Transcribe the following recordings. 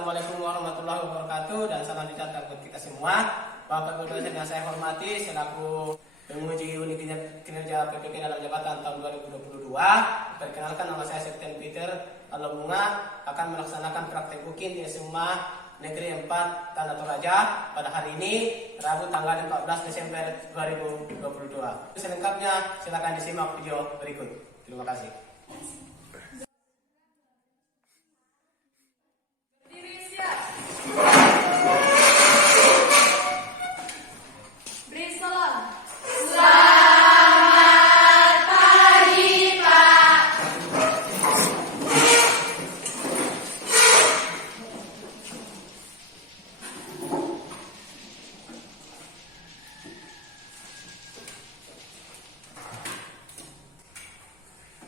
Assalamualaikum warahmatullahi wabarakatuh dan salam sejahtera buat kita semua. Bapak Ibu dosen yang saya hormati selaku penguji unit kinerja PPK dalam jabatan tahun 2022. Perkenalkan, nama saya Septian Peter Alobunga, akan melaksanakan praktek UKIN di SMA Negeri 4 Tanah Toraja pada hari ini, Rabu tanggal 14 Desember 2022. Selengkapnya silakan disimak video berikut. Terima kasih.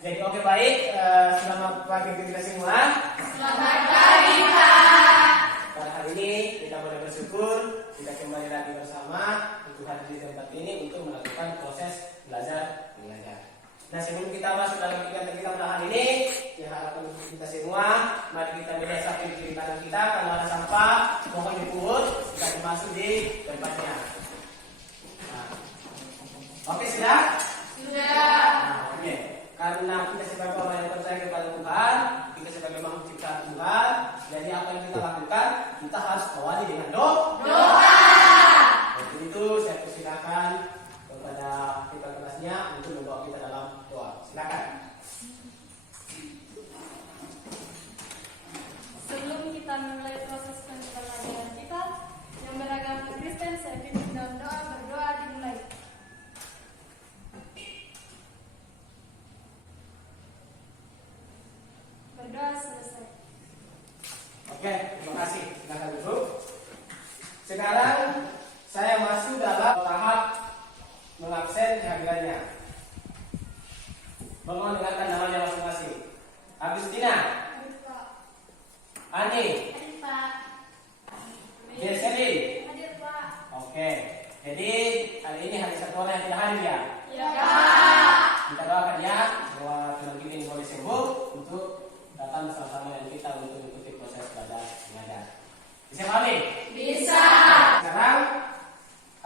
Jadi oke, baik, selamat pagi kita semua. Selamat pagi, Pak. Pada hari ini kita boleh bersyukur kita kembali lagi bersama untuk hadir di tempat ini untuk melakukan proses belajar mengajar. Nah, sebelum kita masuk dalam kegiatan kita pada hari ini, diharapkan untuk kita semua, mari kita melihat samping kiri kanan kita. Kalau ada sampah, mohon dipungut, kita masuk di tempatnya. Nah, oke, sudah? Sudah. Nah, oke. Karena kita sebagai orang yang percaya kepada Tuhan, kita sebagai makhluk ciptaan Tuhan, jadi apa yang kita lakukan, kita harus awali dengan doa. Untuk itu saya persilakan kepada kita kelasnya untuk membawa kita dalam doa. Silakan. Sebelum kita mulai proses pembelajaran kita yang beragama Kristen, saya pimpin dalam doa. Berdoa dimulai. Berdoa selesai. Oke, terima kasih. Silakan duduk. Sekarang saya masuk dalam tahap mengabsen kehadirannya. Mohon dengarkan namanya masing-masing. Agustina, Hadir, Pak. Ani, Hadir, Pak. Deselin. Hadir, Pak. Oke, jadi hari ini hari satu orang yang tidak hadir ya. Ya, Pak. Kita doakan ya bahwa teman kita ini boleh sembuh untuk datang bersama-sama dengan kita untuk mengikuti proses belajar mengajar. Bisa pahami? Bisa. Sekarang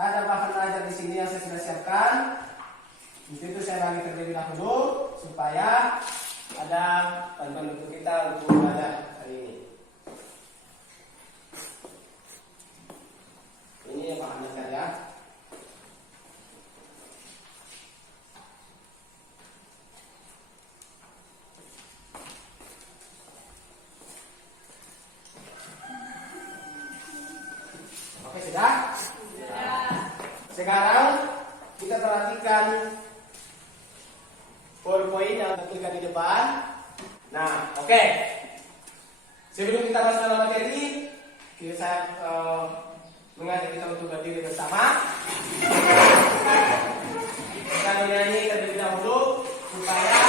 ada bahan belajar di sini yang saya sudah siapkan. Untuk itu saya bagi terlebih dahulu supaya ada panduan untuk kita untuk belajar hari ini. Ini yang bahan belajar ya. Oke, sudah? Sudah. Sekarang kita perhatikan PowerPoint yang terlihat di depan. Nah, oke. Sebelum kita masuk dalam materi, saya mengajak kita untuk berdiri bersama. Kita menyanyi terlebih dahulu supaya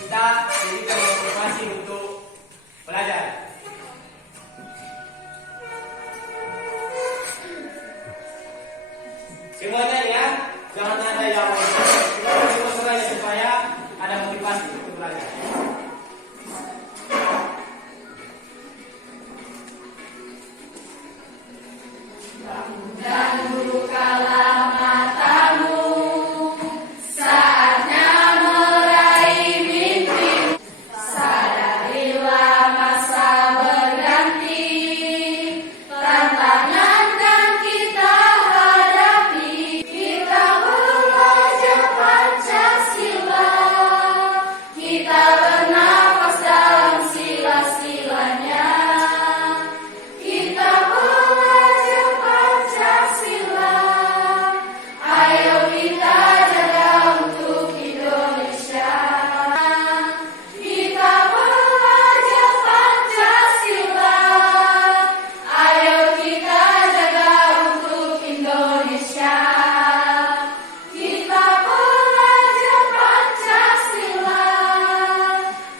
kita diberikan motivasi untuk belajar. Semuanya ya, jangan ada yang semua semuanya supaya ada motivasi untuk belajar. Dan bukalah matamu saatnya meraih mimpi. Sadarilah masa berganti, tantangan kan kita hadapi. Kita belajar Pancasila, kita bernafas dalam sila-silanya. Kita belajar Pancasila, ayo kita jaga untuk Indonesia. Kita belajar Pancasila, ayo kita jaga untuk Indonesia. Kita belajar Pancasila,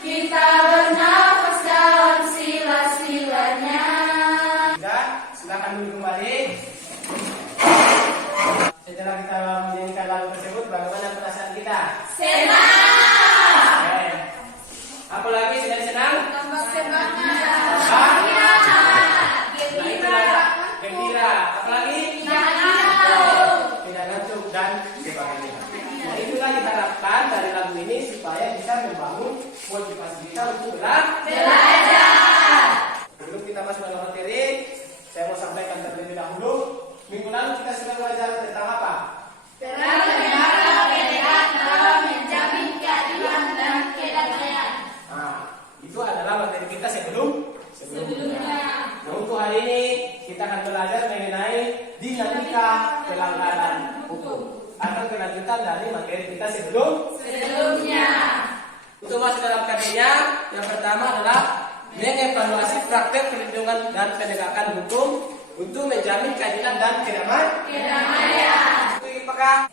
kita bernafas dalam sila-silanya. Sudah, silakan duduk kembali. Setelah kita menyanyikan lagu tersebut, bagaimana perasaan kita? Senang. Oke. Apa lagi sudah senang? Tambah semangat. Apa? materi, saya mau sampaikan terlebih dahulu. Minggu lalu kita sudah belajar tentang apa? Peran negara federal dalam menjamin keadilan dan kedamaian. Nah, itu adalah materi kita sebelumnya. Nah, untuk hari ini kita akan belajar mengenai dinamika pelanggaran hukum atau kelanjutan dari materi kita sebelumnya. Untuk masuk dalam materinya, yang pertama adalah mengevaluasi praktek perlindungan dan penegakan hukum untuk menjamin keadilan dan kedamaian. Itu apakah?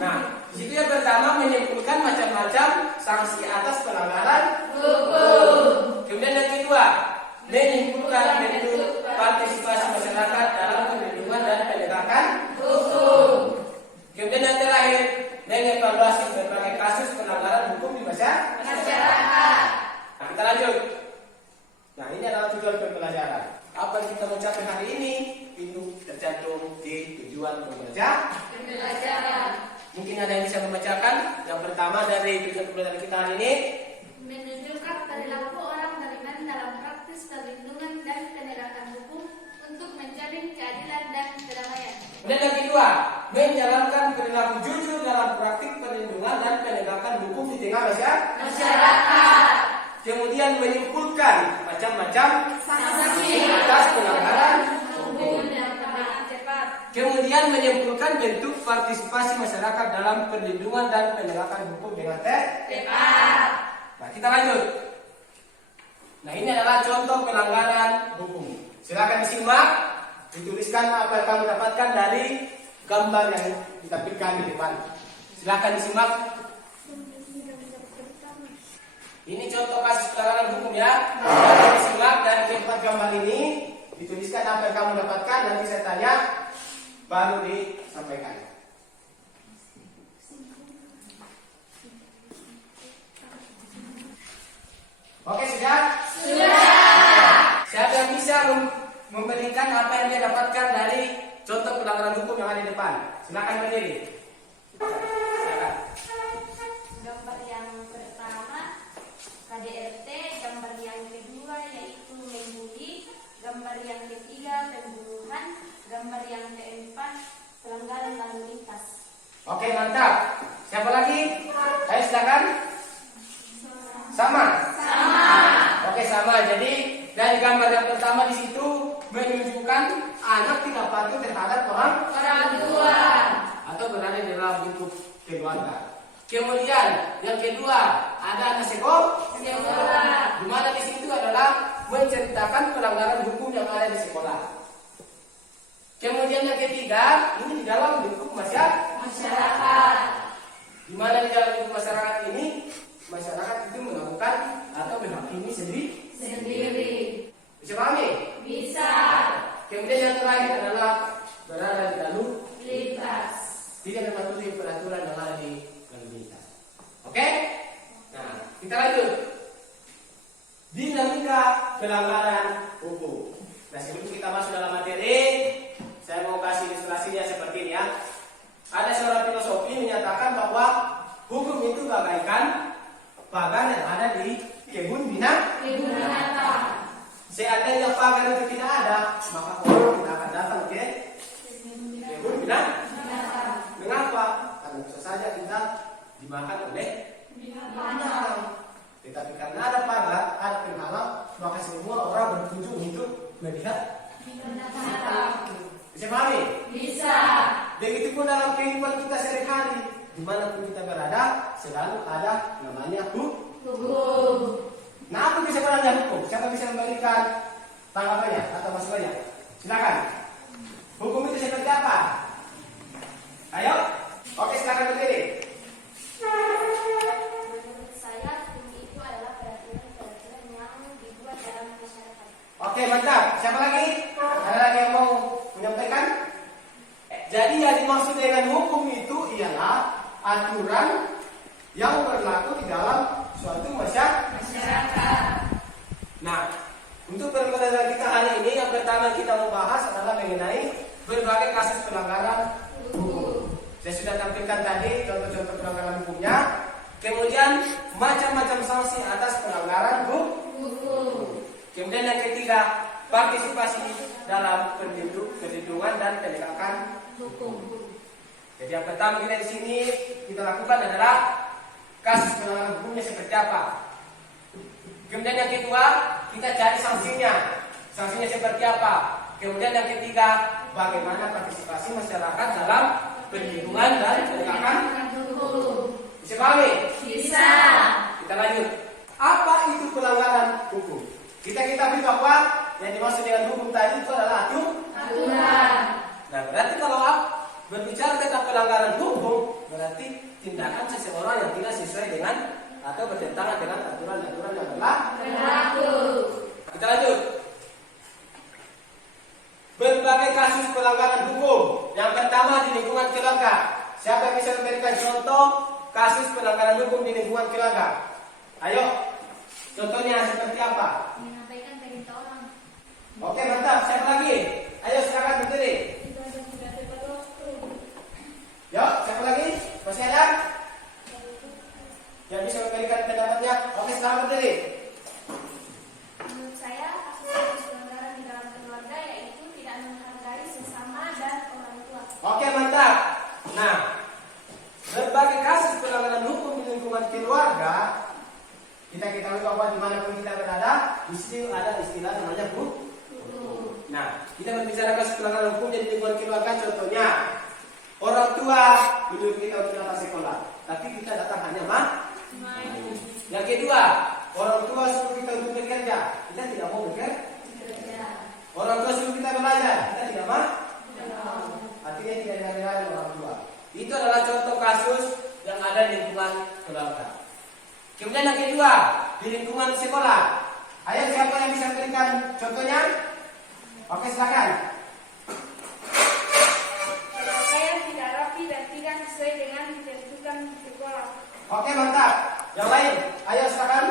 Nah, di situ yang pertama menyimpulkan macam-macam sanksi atas pelanggaran hukum. Kemudian yang kedua, menyimpulkan bentuk partisipasi masyarakat dalam perlindungan dan penegakan hukum. Kemudian yang terakhir, mengevaluasi berbagai kasus pelanggaran hukum di masyarakat. Nah, kita lanjut. Nah, ini adalah tujuan pembelajaran. Apa yang kita ucapkan hari ini itu tercantum di tujuan pembelajaran. Mungkin ada yang bisa membacakan. Yang pertama dari tujuan pembelajaran kita hari ini, menunjukkan perilaku orang beriman dalam praktis perlindungan dan penegakan hukum untuk menjamin keadilan dan kedamaian. dan yang kedua, menjalankan perilaku jujur dalam praktik perlindungan dan penegakan hukum di tengah masyarakat. Kemudian menyimpulkan macam-macam sanksi atas pelanggaran hukum. Kemudian menyimpulkan bentuk partisipasi masyarakat dalam perlindungan dan penegakan hukum dengan tepat. Nah, kita lanjut. Nah, ini adalah contoh pelanggaran hukum. Silakan disimak, dituliskan apa yang kamu dapatkan dari gambar yang ditampilkan di depan. Silakan disimak. Ini contoh kasus pelanggaran hukum ya. Silakan disimak dari keempat gambar ini, dituliskan apa yang kamu dapatkan. Nanti saya tanya, baru disampaikan. Oke, sudah? Siapa yang bisa memberikan apa yang dia dapatkan dari contoh pelanggaran hukum yang ada di depan? Silakan berdiri. Silakan. Gambar yang pertama KDRT, gambar yang kedua yaitu membuli, gambar yang ketiga pembunuhan, gambar yang keempat pelanggaran lalu lintas. Oke, mantap. Siapa lagi? Ayo silakan. Sama. Oke, sama. Jadi dari gambar yang pertama di situ menunjukkan anak tidak patuh terhadap orang tua atau berada di dalam lingkup keluarga. Kemudian yang kedua ada anak sekolah. Di mana di situ adalah menceritakan pelanggaran hukum yang ada di sekolah. Kemudian yang ketiga ini di dalam lingkup masyarakat. Di mana di dalam lingkup masyarakat ini masyarakat itu melakukan atau menghakimi sendiri. Bisa pahami? Bisa. Kemudian yang terakhir adalah berada di lalu lintas. Tidak mematuhi peraturan yang ada di lalu lintas. Oke? Nah, kita lanjut. Dinamika pelanggaran hukum. Nah, sebelum kita masuk dalam materi, saya mau kasih ilustrasinya seperti ini ya. Ada seorang filosofi menyatakan bahwa hukum itu bagaikan pagar yang ada di kebun binatang. Seandainya pagar itu tidak ada, maka orang tidak akan datang ke kebun binatang. Mengapa? Karena bisa saja kita dimakan oleh binatang. Tetapi karena ada pagar, ada penghalang, maka semua orang berkunjung untuk melihat binatang. Bisa pahami? Bisa. Begitupun dalam kehidupan kita sehari-hari, dimanapun kita berada, selalu ada namanya hukum. Nah, aku bisa menanya hukum. Siapa bisa memberikan tanggapannya atau masukannya? Silakan. Hukum itu seperti apa? Ayo. Oke, silakan berdiri. Menurut saya hukum itu adalah peraturan-peraturan yang dibuat dalam masyarakat. Oke, mantap. Siapa lagi? Ada lagi yang mau menyampaikan? Jadi yang dimaksud dengan hukum itu ialah aturan yang berlaku di dalam suatu masyarakat. Nah, untuk pembelajaran kita hari ini yang pertama kita membahas adalah mengenai berbagai kasus pelanggaran hukum. Saya sudah tampilkan tadi contoh-contoh pelanggaran hukumnya. Kemudian macam-macam sanksi atas pelanggaran hukum. Kemudian yang ketiga, partisipasi dalam perlindungan dan penegakan hukum. Jadi yang pertama kita di sini kita lakukan adalah kasus pelanggaran hukumnya seperti apa. Kemudian yang kedua kita cari sanksinya, sanksinya seperti apa. Kemudian yang ketiga bagaimana partisipasi masyarakat dalam perlindungan dan penegakan hukum. Bisa pahami? Bisa. Kita lanjut. Apa itu pelanggaran hukum? Kita beri bahwa yang dimaksud dengan hukum tadi itu adalah aturan. Nah, berarti kalau berbicara tentang pelanggaran hukum, berarti tindakan seseorang yang tidak sesuai dengan atau bertentangan dengan aturan-aturan yang berlaku. Kita lanjut. Berbagai kasus pelanggaran hukum. Yang pertama di lingkungan keluarga. Siapa yang bisa memberikan contoh kasus pelanggaran hukum di lingkungan keluarga? Ayo, contohnya seperti apa? Menyampaikan perintah orang. Oke, mantap. Siapa lagi? Ayo silakan berdiri. Yuk, siapa lagi? Masih ada? Yang bisa memberikan pendapatnya? Oke, selamat berdiri. Menurut saya, kasus pelanggaran di dalam keluarga yaitu tidak menghargai sesama dan orang tua. Oke, mantap. Nah, berbagai kasus pelanggaran hukum di lingkungan keluarga, kita ketahui bahwa dimanapun kita berada, di situ ada istilah namanya hukum. Nah, kita berbicara kasus pelanggaran hukum di lingkungan keluarga, contohnya orang tua menyuruh kita untuk datang sekolah, tapi kita datang hanya main. Yang kedua, orang tua suruh kita untuk bekerja, kita tidak mau bekerja. Orang tua suruh kita belajar, kita tidak mau. Artinya tidak dihargai orang tua. Itu adalah contoh kasus yang ada di lingkungan keluarga. Kemudian yang kedua, di lingkungan sekolah. Ayo siapa yang bisa berikan contohnya? Oke, silakan. Saya tidak rapi dan tidak sesuai dengan ketentuan sekolah. Oke, mantap. Yang lain, ayo silakan.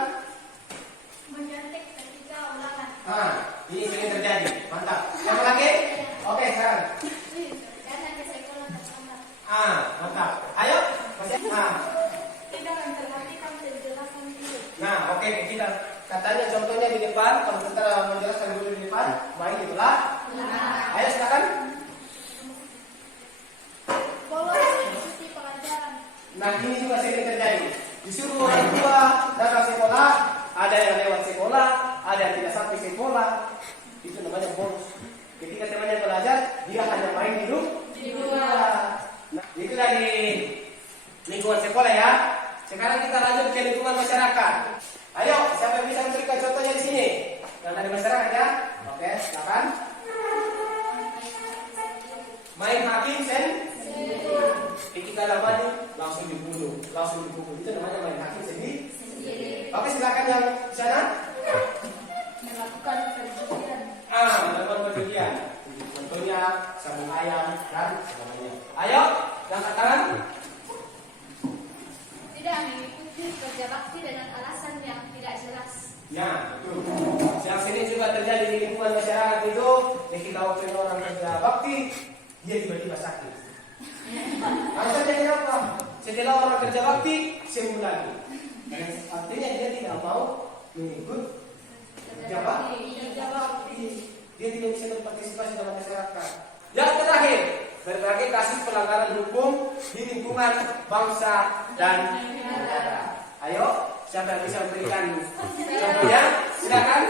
Menyontek ketika ulangan. Nah, ini sering terjadi. Mantap. Siapa lagi? Oke, sekarang. Karena ke sekolah terlambat. Mantap. Ayo. Masih. Tidak memperhatikan penjelasan guru. Nah, oke, kita katanya contohnya di depan. Kalau kita menjelaskan dulu di depan, baik itulah. Ayo silakan. Bolos mengikuti pelajaran. Nah, ini juga sering terjadi. Disuruh orang tua datang sekolah, ada yang lewat sekolah, ada yang tidak sampai sekolah. Itu namanya bolos. Ketika temannya belajar, dia hanya main di luar. Nah, itu dari lingkungan sekolah ya. Sekarang kita lanjut ke lingkungan masyarakat. Ayo, siapa yang bisa memberikan contohnya di sini? Yang dari masyarakat ya. Oke, silakan. Main hakim kita lamani langsung dibunuh, langsung dipukul. Itu namanya main hakim sendiri. Oke, silakan yang di sana. Melakukan perjudian. Melakukan perjudian. Contohnya sabung ayam dan sebagainya. Ayo, angkat tangan. Tidak mengikuti kerja bakti dengan alasan yang tidak jelas. Ya, betul. Yang sini juga terjadi di lingkungan masyarakat itu, ketika waktu orang kerja bakti, dia tiba-tiba sakit. Alasannya kenapa? Setelah orang kerja bakti, sembuh lagi. Artinya dia tidak mau mengikut kerja bakti. Dia tidak bisa berpartisipasi dalam masyarakat. Yang terakhir, berbagai kasus pelanggaran hukum di lingkungan bangsa dan negara. Ayo, siapa yang bisa memberikan contohnya? Silakan.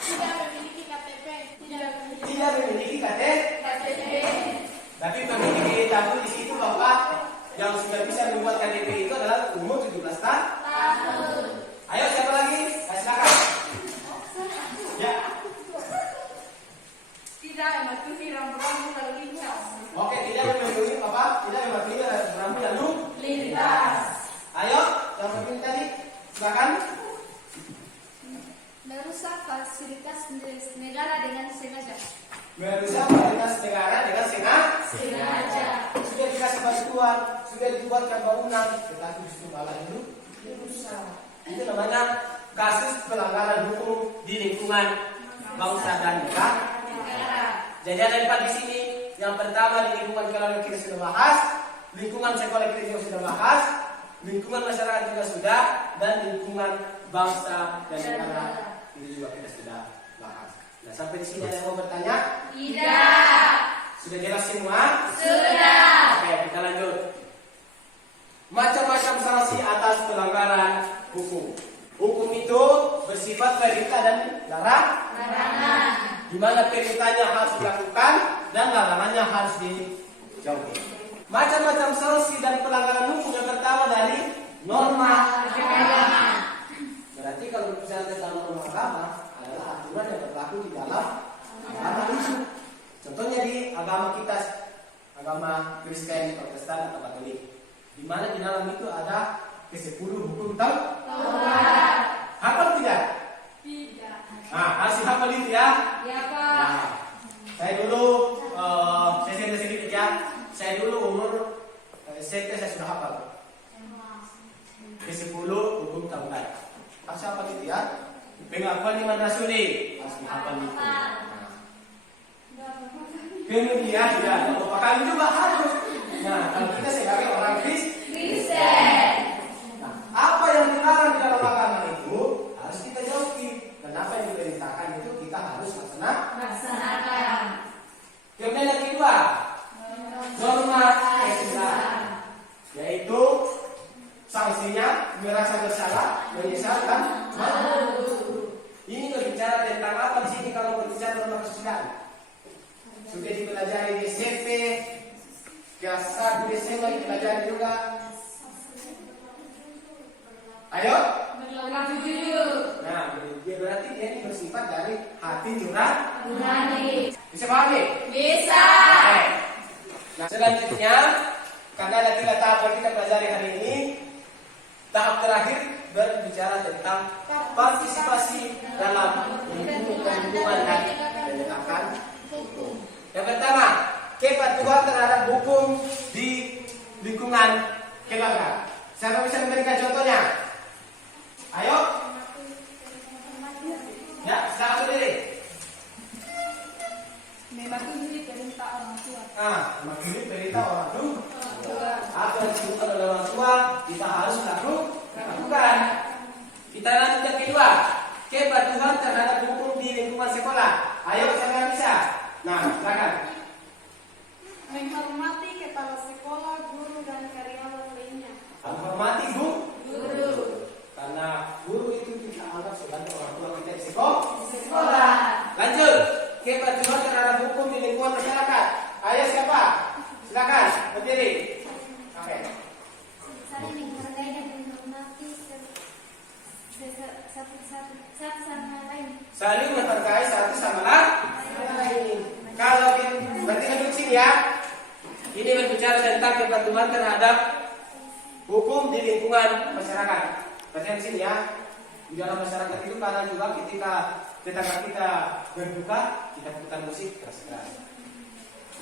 Tidak memiliki KTP. Tidak memiliki KTP. Tapi memiliki tahu di situ bahwa yang sudah bisa membuat KTP itu adalah umur 17 tahun. Ayo, siapa lagi? Silakan. Ya. Tidak mematuhi rambu-rambu lalu lintas. Oke, tidak mematuhi apa? Tidak mematuhi rambu lalu Lintas. Ayo, yang penting tadi, silakan. Merusak fasilitas negara dengan sengaja. Merusak fasilitas negara dengan Sengaja. Sudah dikasih bantuan, sudah dibuatkan bangunan, tetapi justru malah dirusak. Itu namanya kasus pelanggaran hukum di lingkungan bangsa dan negara. Jadi ada 4 di sini. Yang pertama di lingkungan keluarga kita sudah bahas, lingkungan sekolah kita juga sudah bahas, lingkungan masyarakat juga sudah, dan lingkungan bangsa dan negara Ini juga kita sudah bahas. Nah, sampai di sini ada yang mau bertanya? Tidak. Sudah jelas semua? Sudah. Oke, kita lanjut. Macam-macam sanksi atas pelanggaran hukum. Hukum itu bersifat perintah dan larangan. Di mana perintahnya harus dilakukan dan larangannya harus dijauhi. Macam-macam sanksi dan pelanggaran hukum yang pertama dari norma agama. Berarti kalau berbicara tentang norma agama adalah aturan yang berlaku di dalam agama itu. Contohnya di agama kita, agama Kristen, Protestan, atau Katolik, di mana di dalam itu ada ke-10 hukum Taurat. Hafal tidak? Tidak. Nah, harus hafal itu ya. Ya, Pak. Nah, saya dulu, saya cerita sedikit ya. Saya dulu umur SMP saya sudah hafal ke-10 hukum Taurat. Harus hafal itu ya. Pengakuan iman rasuli harus dihafal itu. Kemudian ya, beberapa kali juga harus. Nah, kalau kita sebagai orang Kristen, nah, apa yang dilarang di dalam agama itu harus kita jauhi, dan apa yang diperintahkan itu kita harus laksanakan. Kemudian yang kedua, norma kesusahan, yaitu sanksinya merasa bersalah, menyesalkan, malu. Ini berbicara tentang apa di sini kalau berbicara norma kesusahan? Sudah dipelajari di SMP, kelas 1 di SMA dipelajari juga. Ayo. Berlaku jujur. Nah, berarti dia ini bersifat dari hati nurani. Bisa pahami? Bisa. Oke. Nah, selanjutnya, karena ada 3 tahap yang kita pelajari hari ini, tahap terakhir berbicara tentang partisipasi dalam lingkungan dan penegakan hukum. Yang pertama, kepatuhan terhadap hukum di lingkungan keluarga. Siapa bisa memberikan contohnya? Ayo. Ya, silakan sendiri. Mematuhi perintah orang tua. Mematuhi perintah orang tua. Apa yang disebutkan oleh orang tua kita harus lakukan. Kita lanjut yang kedua, kepatuhan terhadap hukum di lingkungan sekolah. Ayo, siapa yang bisa? Nah, silakan. Menghormati kepala sekolah, guru, dan karyawan lainnya. Menghormati guru. Karena guru itu kita anggap sebagai orang tua kita di sekolah. Lanjut, kepatuhan terhadap hukum di lingkungan masyarakat. Ayo siapa? Silakan berdiri. Oke. Saling menghargai dan menghormati satu sama lain. Saling menghargai satu sama lain. Kalau berarti duduk sini ya. Ini berbicara tentang kepatuhan terhadap hukum di lingkungan masyarakat. Berarti di sini ya. Di dalam masyarakat itu karena juga ketika tetangga kita berduka, kita putar musik keras-keras.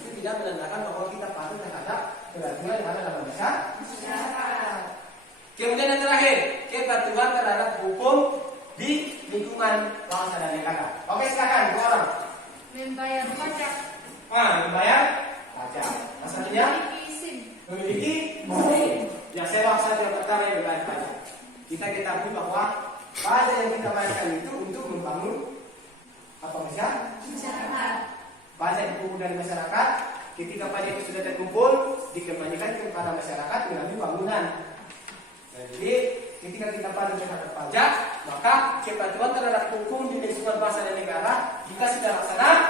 Itu tidak menandakan bahwa kita patuh terhadap peraturan yang ada dalam masyarakat. Kemudian yang terakhir, kepatuhan terhadap hukum di lingkungan bangsa dan negara. Oke, silakan dua orang. Membayar pajak. Membayar pajak. Maksudnya memiliki izin. Yang saya maksud yang pertama yang membayar pajak. Kita ketahui bahwa pajak yang kita bayarkan itu untuk membangun apa masyarakat. Pajak dikumpul dari masyarakat. Ketika pajak itu sudah terkumpul, dikembalikan kepada masyarakat melalui bangunan. Jadi ketika kita patuh terhadap pajak, maka kepatuhan terhadap hukum di lingkungan bangsa dan negara kita sudah laksanakan.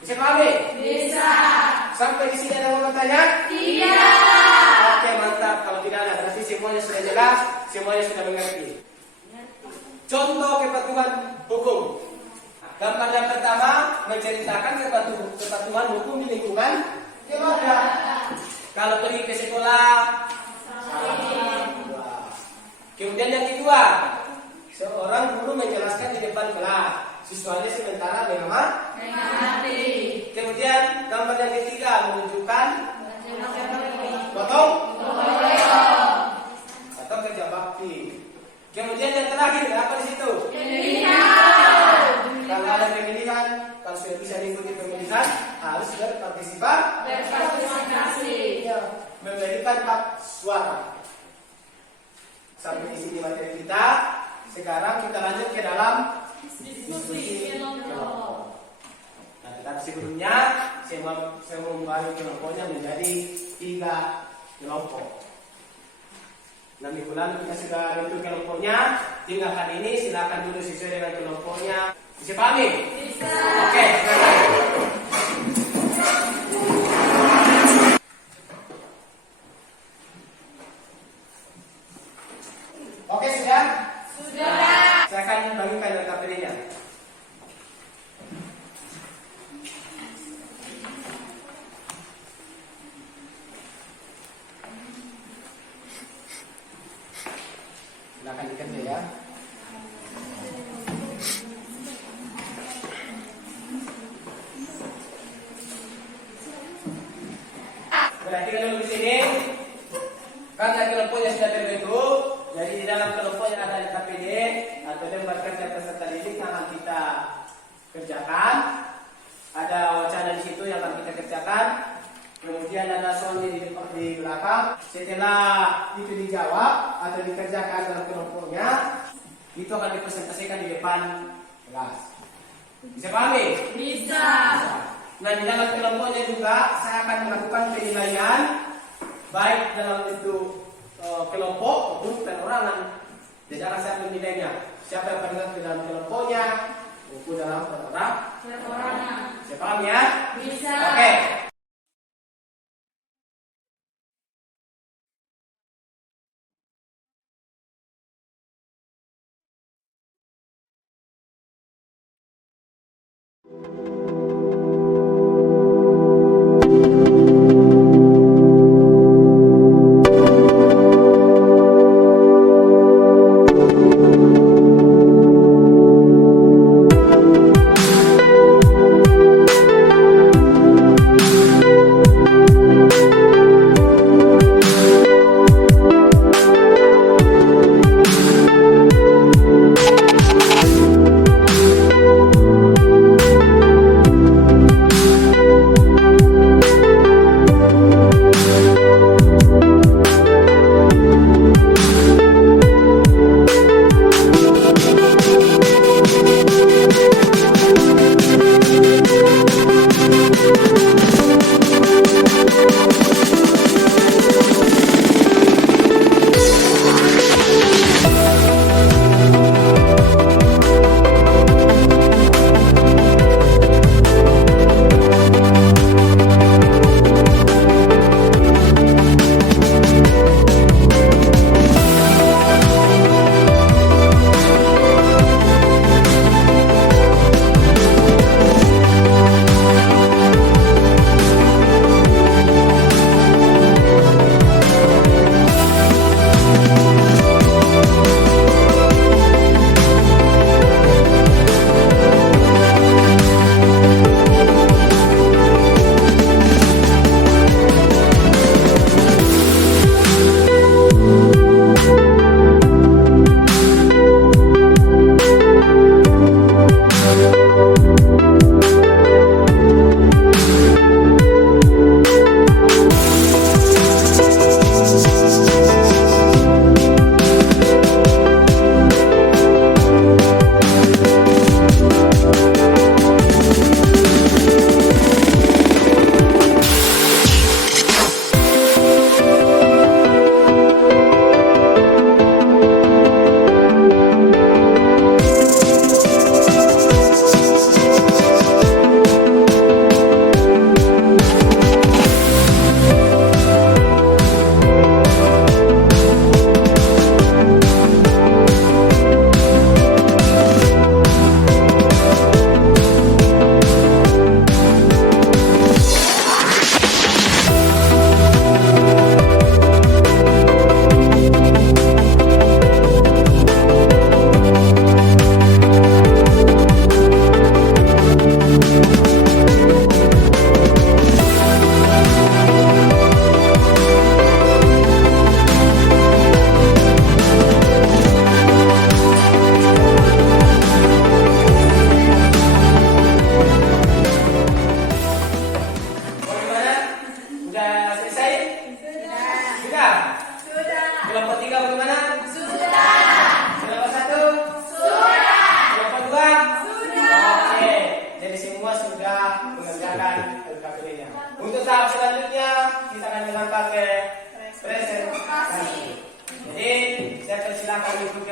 Bisa pahami? Bisa. Sampai di sini ada yang mau bertanya? Tidak. Oke, mantap. Kalau tidak ada, berarti semuanya sudah jelas, semuanya sudah mengerti. Contoh kepatuhan hukum. Gambar yang pertama menceritakan kepatuhan hukum di lingkungan keluarga. Kalau pergi ke sekolah, kemudian yang kedua, seorang guru menjelaskan di depan kelas, siswanya sementara mengamati. Kemudian gambar yang ketiga menunjukkan gotong atau kerja bakti. Kemudian yang terakhir apa di situ? Kalau ada pemilihan, kalau sudah bisa diikuti pemilihan, harus berpartisipasi. Memberikan hak suara. Sampai di sini materi kita. sekarang kita lanjut ke dalam diskusi kelompok. Nah, tetapi sebelumnya saya membagi kelompoknya menjadi 3 kelompok. Nah, minggu lalu kita sudah bentuk kelompoknya. Tinggal kali ini silakan dulu sesuai dengan kelompoknya. Bisa pahami? Bisa. Oke, silakan. Oke, sudah? Sudah. Saya akan bagikan data pilihnya. Silakan dikerja ya. Berarti kalau di sini karena kelompoknya sudah terbentuk, jadi di dalam kelompoknya ada LKPD atau lembar kerja peserta didik yang akan kita kerjakan. Ada wacana di situ yang akan kita kerjakan. Kemudian ada soalnya di belakang. Setelah itu dijawab atau dikerjakan dalam kelompoknya, itu akan dipresentasikan di depan kelas. Bisa pahami? Bisa. Nah, di dalam kelompoknya juga saya akan melakukan penilaian baik dalam bentuk kelompok, grup, dan orangan. Jadi akan saya menilainya. Siapa yang paling di dalam kelompoknya maupun dalam perorangan. Bisa paham ya? Bisa. Oke.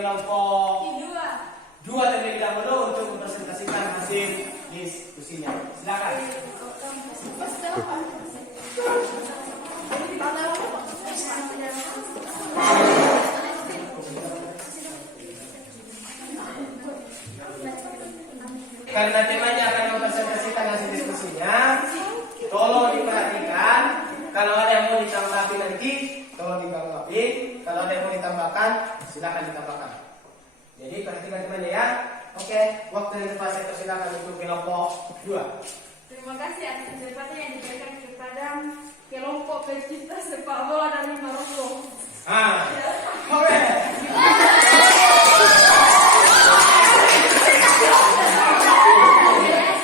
kelompok Dua. 2 terlebih dahulu untuk mempresentasikan hasil diskusinya. Silakan. Karena temanya akan mempresentasikan hasil diskusinya, tolong diperhatikan. Kalau ada yang mau ditambahkan nanti, tolong ditambahkan. Kalau ada yang mau ditambahkan, silakan ditambahkan. Jadi perhatikan temannya ya. Oke, waktu yang tepat saya persilakan untuk kelompok 2. Terima kasih atas kesempatannya yang diberikan kepada kelompok pecinta sepak bola dari Maroko. Oke.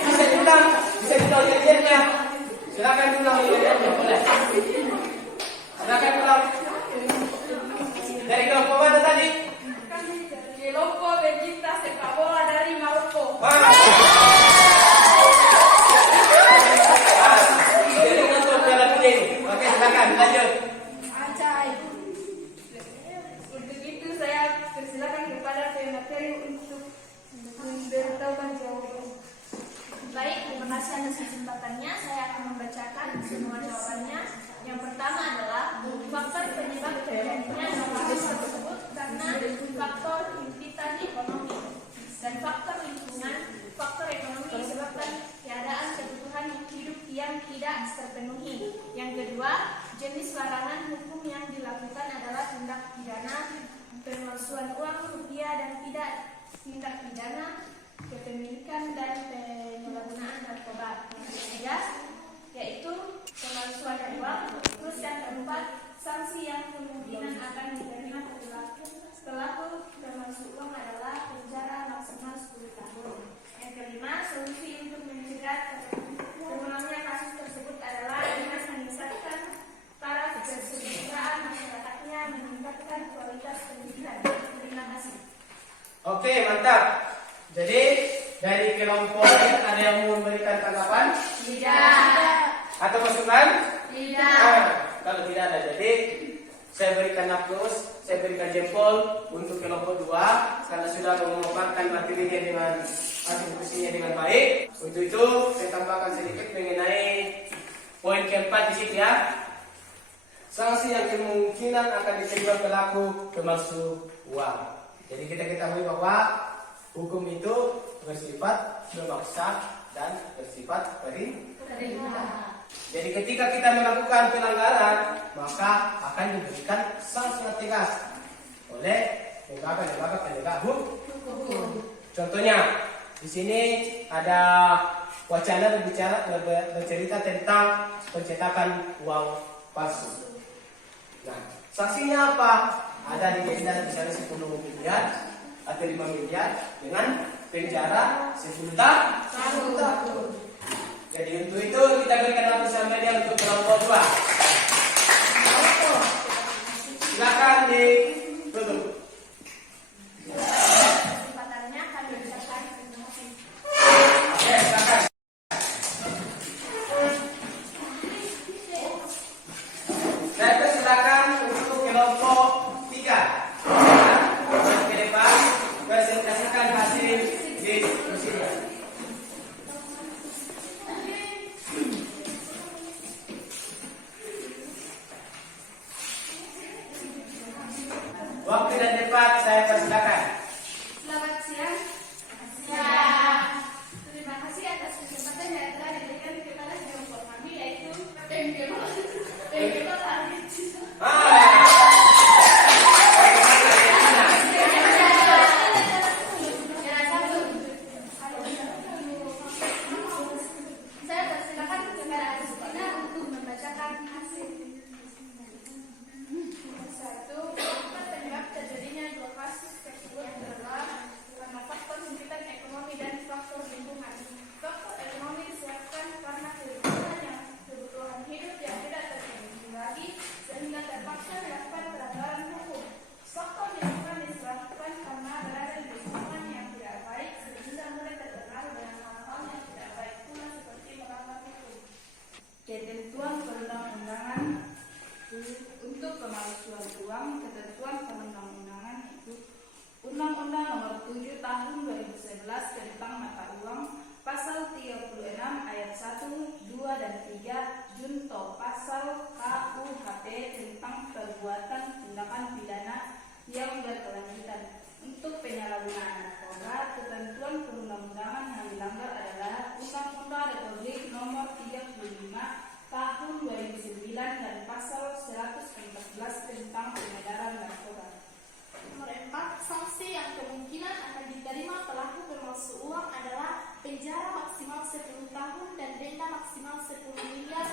Bisa diulang jadinya. Silakan diulang jadinya, boleh. Silakan ulang. Dari kelompok mana tadi? Kelompok pecinta sepak bola dari Maroko. Jadi untuk piala kuning. Oke, silakan lanjut. Acai. Untuk itu saya persilakan kepada pemateri untuk memberitahukan jawaban. Baik, terima kasih atas kesempatannya. Saya akan membacakan semua jawabannya. Yang pertama adalah faktor penyebab terjadinya hal tersebut karena faktor himpitan ekonomi dan faktor lingkungan. Faktor ekonomi disebabkan keadaan kebutuhan hidup yang tidak terpenuhi. Yang kedua, jenis larangan hukum yang dilakukan adalah tindak pidana pemalsuan uang rupiah dan tidak tindak pidana kepemilikan dan penyalahgunaan narkoba. Yang ketiga, yaitu pemalsuan uang. Terus yang keempat, sanksi yang kemungkinan akan diterima pelaku pemalsu uang adalah penjara maksimal 10 tahun. Yang kelima, solusi untuk mencegah terulangnya kasus tersebut adalah dengan meningkatkan para kesejahteraan masyarakatnya, meningkatkan kualitas pendidikan. Terima kasih. Oke, mantap. Jadi dari kelompok lain ada yang mau memberikan tanggapan? Tidak. Atau masukan? Tidak. Kalau tidak ada, jadi saya berikan aplaus, saya berikan jempol untuk kelompok 2 karena sudah memaparkan materinya dengan hasil diskusinya dengan baik. Untuk itu saya tambahkan sedikit mengenai poin keempat di situ ya. Sanksi yang kemungkinan akan diterima pelaku pemalsu uang. Jadi kita ketahui bahwa hukum itu bersifat memaksa dan bersifat perintah. Jadi ketika kita melakukan pelanggaran, maka akan diberikan sanksi yang tegas oleh lembaga-lembaga penegak hukum. Contohnya, di sini ada wacana bercerita tentang pencetakan uang palsu. Nah, sanksinya apa? Ada di denda misalnya 10 miliar atau 5 miliar dengan penjara 10 tahun. Jadi untuk itu kita berikan aplaus media untuk kelompok 2. Silakan ditutup. Kesempatannya kami ucapkan terima kasih. Oke, silakan. Saya persilakan untuk kelompok 3. Ke depan presentasikan hasil diskusinya. penjara maksimal 10 tahun dan denda maksimal 10 miliar,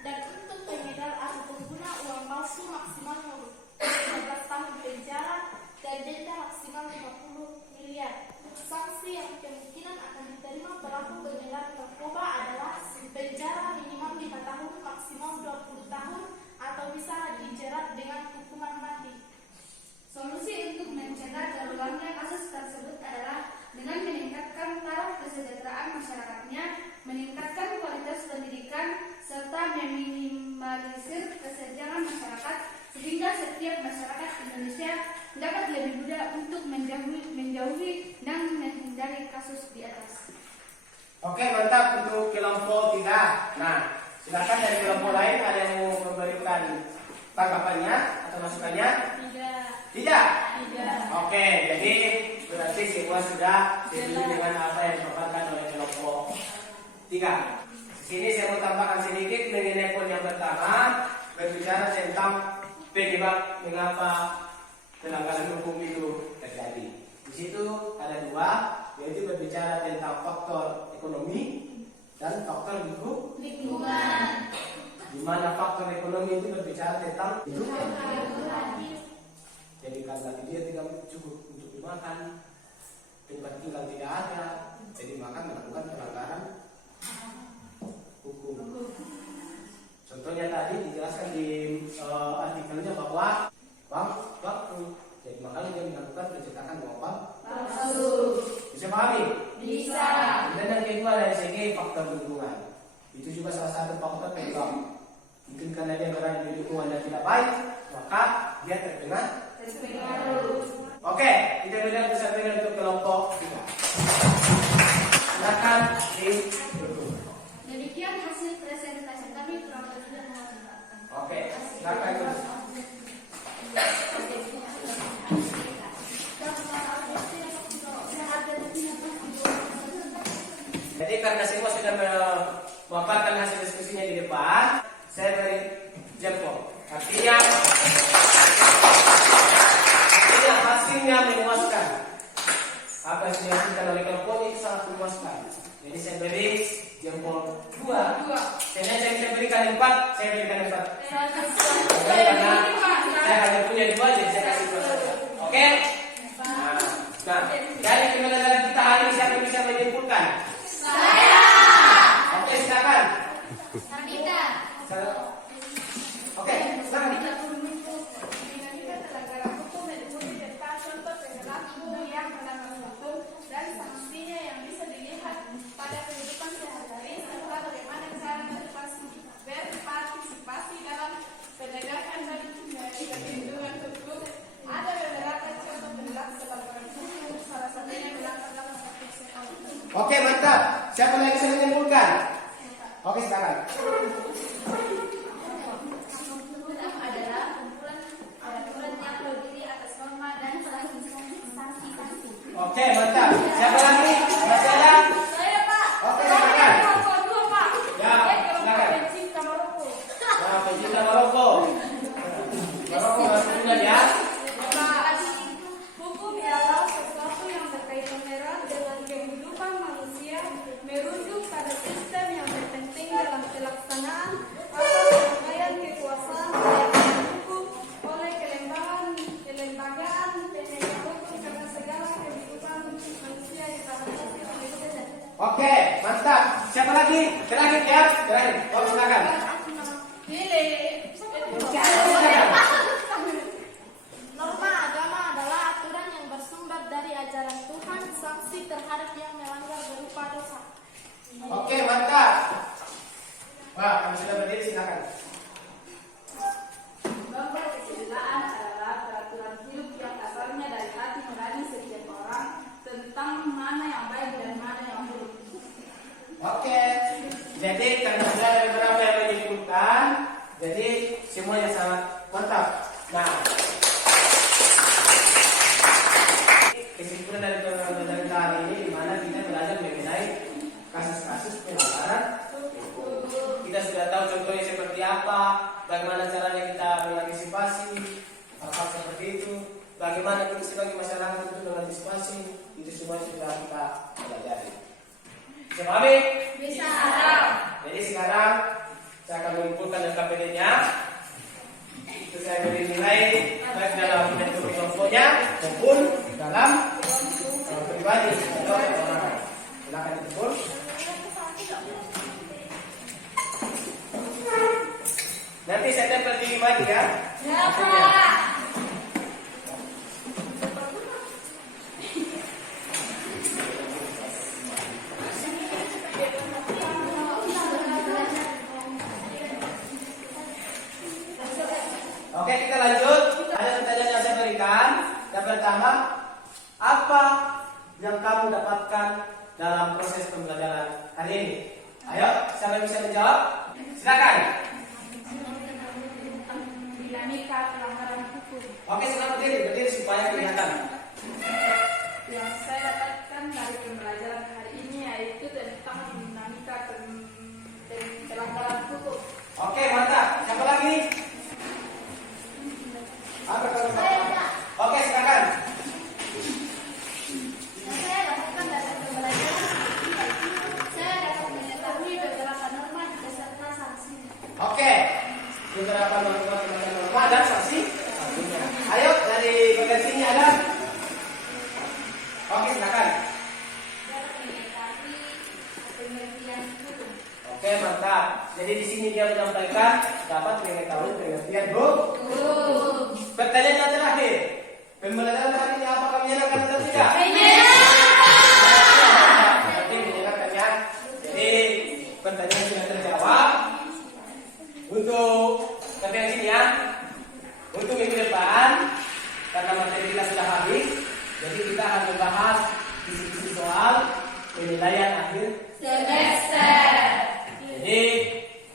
dan untuk pengedar atau pengguna uang palsu maksimal 15 tahun penjara dan denda maksimal 50 miliar. Sanksi yang kemungkinan akan diterima pelaku pengedar narkoba adalah penjara minimal 5 tahun maksimal 20 tahun atau bisa dijerat dengan hukuman mati. Solusi untuk mencegah terulangnya kasus tersebut adalah dengan meningkatkan taraf kesejahteraan masyarakatnya, meningkatkan kualitas pendidikan, serta meminimalisir kesenjangan masyarakat sehingga setiap masyarakat Indonesia dapat lebih mudah untuk menjauhi dan menghindari kasus di atas. Oke, mantap untuk kelompok 3. Nah, silakan dari kelompok lain ada yang mau memberikan tanggapannya atau masukannya? Tidak. Oke, jadi berarti semua sudah setuju dengan apa yang dipaparkan oleh kelompok 3. Di sini saya mau tambahkan sedikit mengenai poin yang pertama, berbicara tentang penyebab mengapa pelanggaran hukum itu terjadi. Di situ ada 2, yaitu berbicara tentang faktor ekonomi dan faktor lingkungan. Di mana faktor ekonomi itu berbicara tentang hidup. Jadi karena dia tidak cukup untuk dimakan, tempat tinggal tidak ada, jadi maka melakukan pelanggaran hukum. Contohnya tadi dijelaskan di artikelnya bahwa bank bangkrut, jadi makanya dia melakukan pencetakan uang palsu. Bisa pahami? Bisa. Dan yang kedua dari segi faktor lingkungan, itu juga salah satu faktor penyebab. Mungkin karena dia berada di lingkungan yang tidak baik, maka dia terkena terpengaruh. Oke, kita berikan kesempatan untuk kelompok 3. Silakan ditutup. Demikian hasil presentasi kami, kurang lebih dan memuaskan. Oke, silakan. Jadi karena semua sudah memaparkan hasil diskusinya di depan, saya beri jempol. Artinya hasilnya memuaskan. Apa yang dihasilkan oleh kelompok itu sangat memuaskan. Jadi saya beri jempol 2. Saya bisa berikan 4, saya berikan 4. Karena saya hanya punya 2, jadi saya kasih 2 saja. Oke? Nah, dari pembelajaran kita hari ini siapa yang bisa menyimpulkan? Saya. Oke, silakan. Sabita. Oke, silakan. Dinamika pelanggaran hukum meliputi tentang contoh perilaku yang melanggar hukum dan sanksinya yang bisa dilihat pada kehidupan sehari-hari, serta bagaimana cara berpartisipasi dalam penegakan dan perlindungan hukum. Ada beberapa contoh perilaku pelanggaran hukum, salah satunya melanggar dalam praktik sekolah. Oke, mantap. Siapa yang bisa menyimpulkan? Oke, silakan. Adalah kumpulan aturan yang terdiri atas norma dan sanksi-sanksi. Oke, mantap. Siapa lagi? Masih ada? Saya, Pak. Oke, silakan. Rokok dua, Pak. Ya, silakan. Pencinta Maroko. Nah, pencinta Maroko. Maroko masuknya ya. Hukum ialah sesuatu yang berkaitan erat dengan kehidupan manusia, merujuk pada sistem yang terpenting dalam pelaksanaan atau penyampaian kekuasaan keyakinan hukum oleh kelembagaan penegak hukum karena segala kehidupan manusia dibatasi oleh hukum. Oke, mantap. Siapa lagi? Terakhir ya. Terakhir. Oh, silakan. Norma agama adalah aturan yang bersumber dari ajaran Tuhan. Sanksi terhadap yang melanggar berupa dosa. Oke, mantap. Wah, kami sudah berdiri, silakan. Norma kesusilaan adalah peraturan hidup yang asalnya dari hati nurani setiap orang tentang mana yang baik dan mana yang buruk. Oke. Jadi karena sudah ada beberapa yang menyimpulkan, jadi semuanya sangat mantap. Nah, kesimpulan dari pembelajaran hari ini di mana kita belajar mengenai kasus-kasus pelanggaran. Kita sudah tahu contohnya seperti apa, bagaimana caranya kita mengantisipasi hal-hal seperti itu, bagaimana kita sebagai masyarakat untuk mengantisipasi, itu semua sudah kita pelajari. Bisa pahami? Bisa. Jadi sekarang saya akan mengumpulkan LKPD-nya. Itu saya beri nilai baik dalam bentuk kelompoknya maupun dalam pribadi atau perorangan. Silakan dikumpul. Nanti saya tempel di maju ya. Ya, Pak. Oke, kita lanjut. Ada pertanyaan yang saya berikan. Yang pertama, apa yang kamu dapatkan dalam proses pembelajaran hari ini? Ayo, siapa yang bisa menjawab? Silakan. Dinamika pelanggaran hukum. Oke, silakan berdiri supaya kelihatan. Yang saya dapatkan dari pembelajaran hari ini yaitu tentang dinamika pelanggaran hukum. Oke, mantap. Siapa lagi? Apa kamu? Oke, silakan. Saya dapatkan dari pembelajaran yaitu saya dapat mengetahui beberapa norma beserta sanksi. Oke. Beberapa norma dan sanksi. Ayo dari bagian sini ada. Oke, silakan. Dapat mengetahui pengertian hukum. Oke, mantap. Jadi di sini dia menyampaikan dapat mengetahui pengertian hukum. Pertanyaan yang terakhir. Pembelajaran hari ini apakah menyenangkan atau tidak? Berarti menyenangkan ya. Jadi pertanyaan sudah terjawab. Untuk pertanyaan sini ya. Untuk minggu depan karena materi kita sudah habis, jadi kita akan membahas diskusi soal penilaian akhir Semester. Jadi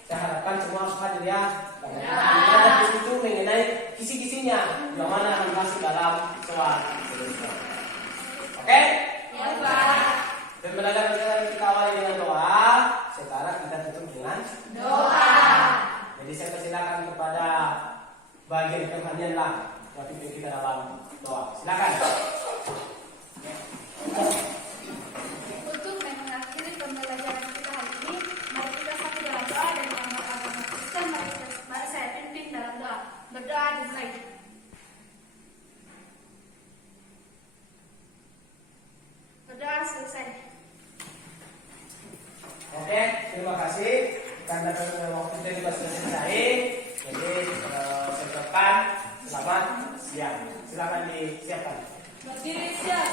saya harapkan semua harus hadir ya. Karena di situ mengenai kisi-kisinya yang mana akan masuk dalam soal. Oke? Ya, Pak. Pembelajaran kita awali dengan doa. Sekarang kita tutup dengan Doa. Jadi saya persilakan kepada bagian pertanyaan lah yang pimpin kita dalam doa. Silakan. Untuk mengakhiri pembelajaran kita hari ini, mari kita satu dalam doa dan mengamalkan agama Kristen. Mari saya pimpin dalam doa. Berdoa dimulai. Berdoa selesai. Oke, terima kasih. Karena waktu kita juga sudah selesai. Jadi saya ucapkan selamat siang. Silakan disiapkan. Berdiri siap.